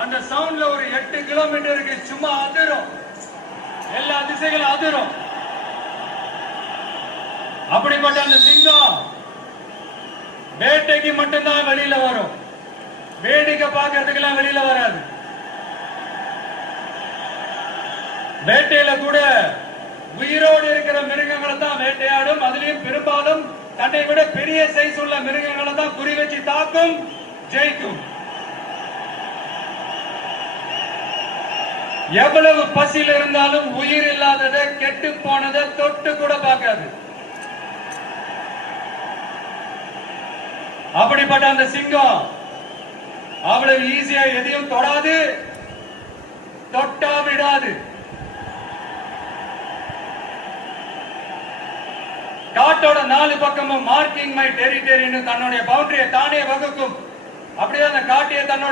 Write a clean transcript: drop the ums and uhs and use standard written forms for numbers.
அந்த சவுண்ட்ல ஒரு 8 கிலோமீட்டருக்கு சும்மா அதிரும், எல்லா திசைகளும் அதிரும். அப்படிப்பட்ட அந்த சிங்கம் வேட்டைக்கு மட்டும்தான் வெளியில வரும், வேடிக்கை பார்க்கறதுக்கெல்லாம் வெளியில வராது. வேட்டையில கூட உயிரோடு இருக்கிற மிருகங்களை தான் வேட்டையாடும். அதுலயும் பெரும்பாலும் தன்னை விட பெரிய சைஸ் உள்ள மிருகங்களை தான் குறி வச்சு தாக்கும், ஜெயிக்கும். எவ்வளவு பசியில் இருந்தாலும் உயிர் இல்லாததை, கெட்டு போனதை தொட்டு கூட பார்க்காது. அப்படிப்பட்ட அந்த சிங்கம் அவ்வளவு ஈஸியா எதையும் தொடாது, தொட்டா விடாது. காட்டோட 4 பக்கமும் மார்க்கிங் மை டெரிட்டரின்னு தன்னுடைய பவுண்டரியை தானே வகுக்கும். அப்படியே அந்த காட்டையே தன்னோட